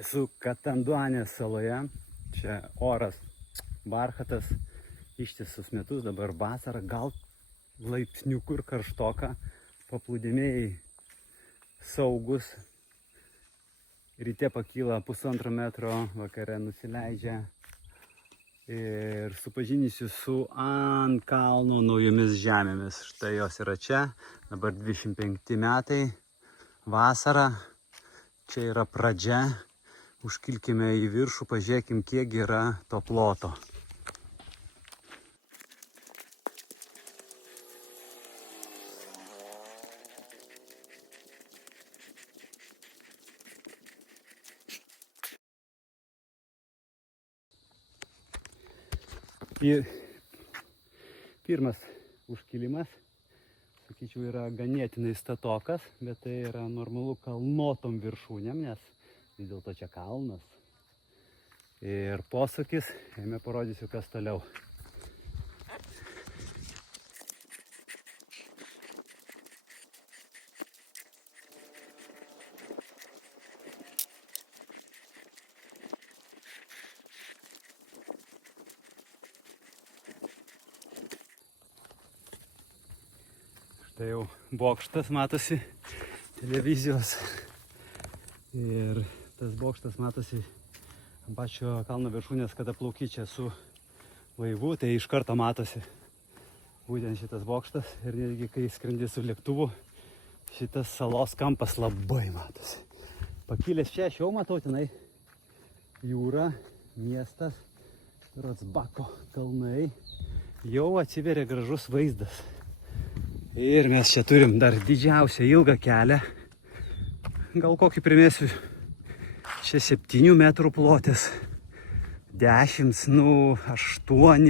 Esu Katanduanės saloje, čia oras barchatas, ištisus metus, dabar vasara, gal laipsniukų ir karštoka, paplūdimiai saugus, ryte pakyla 1,5 metro, vakare nusileidžia ir supažinysiu su ant kalno naujomis žemėmis. Štai jos yra čia, dabar 25 metai, vasara, čia yra pradžia. Užkilkime į viršų, pažiūrėkim, kiek yra to ploto. Ir pirmas užkilimas, sakyčiau, yra ganėtinai statokas, bet tai yra normalu kalnotom viršūnėm, nes vis dėlto čia kalnas. Ir posūkis, jame parodysiu, kas toliau. Štai jau bokštas matosi televizijos. Ir tas bokštas matosi ant pačio kalno viršūnės, kada plauki čia su laivu, tai iš karto matosi būtent šitas bokštas. Ir netgi kai skrendi su lėktuvu, šitas salos kampas labai matosi. Pakilęs čia, aš jau matau tenai jūra, miestas, Rocbako kalnai. Jau atsiveria gražus vaizdas. Ir mes čia turim dar didžiausią ilgą kelią. Gal kokį primėsiu, čia 7 metrų plotis, 10, 8,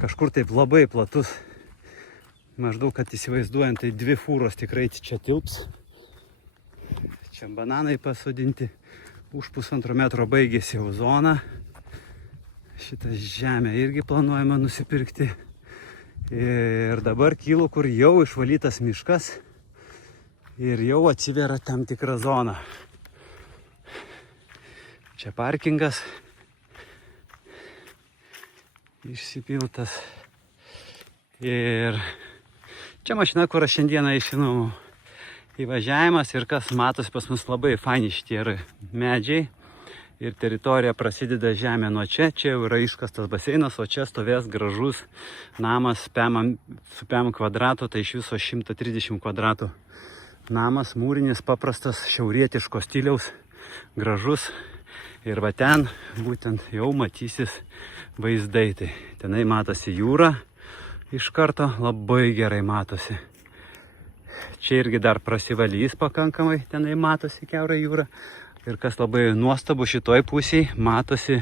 kažkur taip labai platus. Maždaug, kad įsivaizduojant, tai 2 fūros tikrai čia tilps. Čia bananai pasodinti, už 1,5 metro baigėsi jau zona. Šitą žemę irgi planuojama nusipirkti. Ir dabar kylu, kur jau išvalytas miškas. Ir jau atsiveria tam tikra zona. Čia parkingas išsipiltas. Ir čia mašina, kur aš šiandieną išinau įvažiavimas. Ir kas matosi pas mus, labai faini šitie medžiai. Ir teritorija prasideda žemė nuo čia. Čia jau yra iškastas baseinas, o čia stovės gražus namas su 5 kvadratų, tai iš viso 130 kvadratų. Namas mūrinis, paprastas, šiaurietiško stiliaus, gražus. Ir va ten būtent jau matysis vaizdai. Tai tenai matosi jūra, iš karto labai gerai matosi. Čia irgi dar prasivalys pakankamai, tenai matosi kiaura jūra. Ir kas labai nuostabu, šitoj pusėj matosi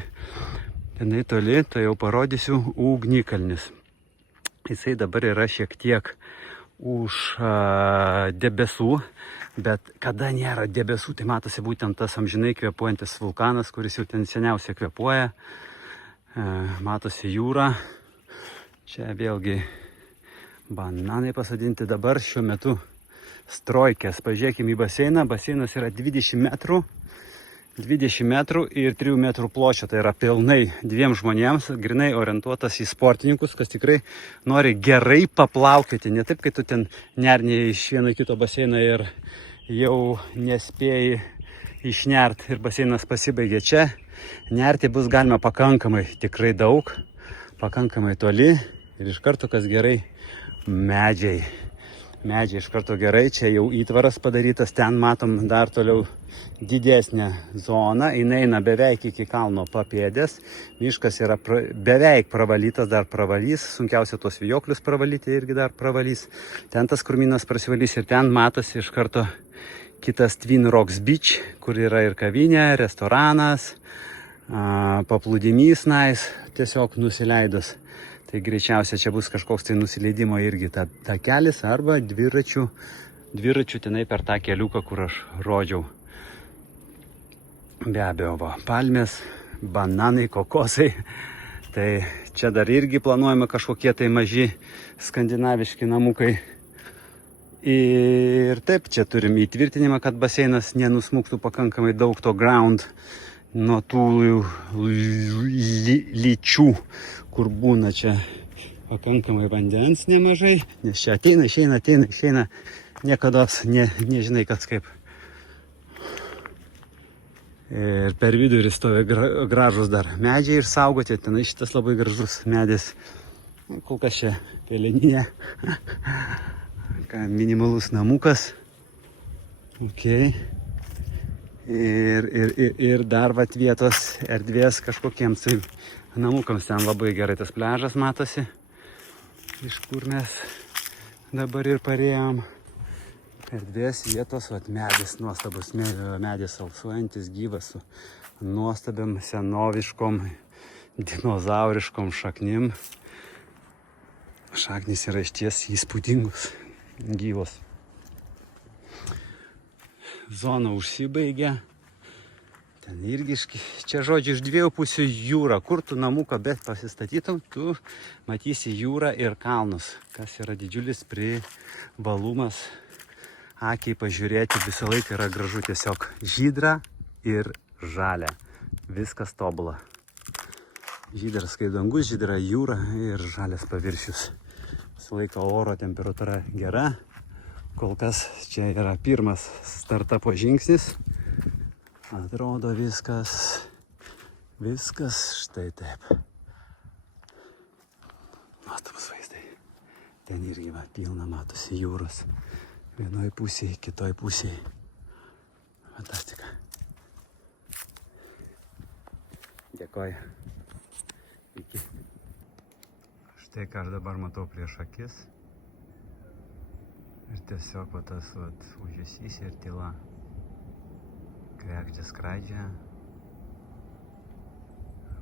tenai toli, tai jau parodysiu, ugnikalnis. Jisai dabar yra šiek tiek už debesų, bet kada nėra debesų, tai matosi būtent tas amžinai kvėpuojantis vulkanas, kuris jau ten seniausiai kvėpuoja. Matosi jūra. Čia vėlgi bananai pasodinti. Dabar šiuo metu strojkės. Pažiūrėkime į baseiną. Baseinas yra 20 metrų. 20 metrų ir 3 metrų pločio, tai yra pilnai 2 žmonėms, grinai orientuotas į sportininkus, kas tikrai nori gerai paplaukioti, ne taip, kai tu ten nerni iš vieno kito baseino ir jau nespėjai išnert ir baseinas pasibaigė. Čia nerti bus galima pakankamai, tikrai daug, pakankamai toli ir iš karto, kas gerai, medžiai. Medžiai iš karto gerai, čia jau įtvaras padarytas, ten matom dar toliau didesnę zoną, jinai eina beveik iki kalno papėdės, miškas yra beveik pravalytas, dar pravalys, sunkiausia tuos vijoklius pravalyti irgi dar pravalys, ten tas krūmynas prasivalys ir ten matosi iš karto kitas Twin Rocks Beach, kur yra ir kavinė, restoranas, paplūdimys tiesiog nusileidus. Tai greičiausia čia bus kažkoks tai nusileidimo irgi takelis arba dviračių tenai per tą keliuką, kur aš rodžiau. Be abejo, va, palmės, bananai, kokosai. Tai čia dar irgi planuojama kažkokie tai maži skandinaviški namukai. Ir taip, čia turim įtvirtinimą, kad baseinas nenusmuktų pakankamai daug to ground nuo tų lyčių, kur būna čia pakankamai vandens nemažai, nes čia ateina, išeina, niekada nežinai, kas kaip. Ir per vidurį stovi gražus dar medžiai ir saugoti, tenai šitas labai gražus medis. Kol kas čia peleninė, minimalus namukas. Okay. Ir dar vat vietos erdvės kažkokiems namukams, ten labai gerai tas pliažas matosi, iš kur mes dabar ir parėjom. Erdvės vietos, vat medis, nuostabus medis, alsuojantis, gyvas, su nuostabiam senoviškom, dinozauriškom šaknim. Šaknys yra išties įspūdingus, gyvos. Zona užsibaigia. Ten irgi, čia žodžiu, iš dviejų pusių jūra. Kur tu namuką bet pasistatytum, tu matysi jūrą ir kalnus, kas yra didžiulis privalumas. Akiai pažiūrėti visą laiką yra gražu, tiesiog žydra ir žalia. Viskas tobula. Žydras kaip dangus, žydra jūra ir žalias paviršius. Visą laiką oro temperatūra gera. Kol kas čia yra pirmas startapo žingsnis. Atrodo viskas štai taip. Nuostabus vaizdai. Ten irgi pilna matosi jūros. Vienoj pusėje, kitoj pusėje. Fantastika. Dėkoju. Iki. Štai ką aš dabar matau prieš akis. Ir tiesiog tas ūžesys ir tyla. Kregždės skraidžia.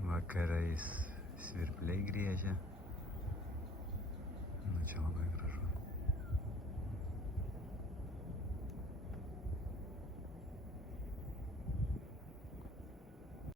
Vakarais svirpliai griežia.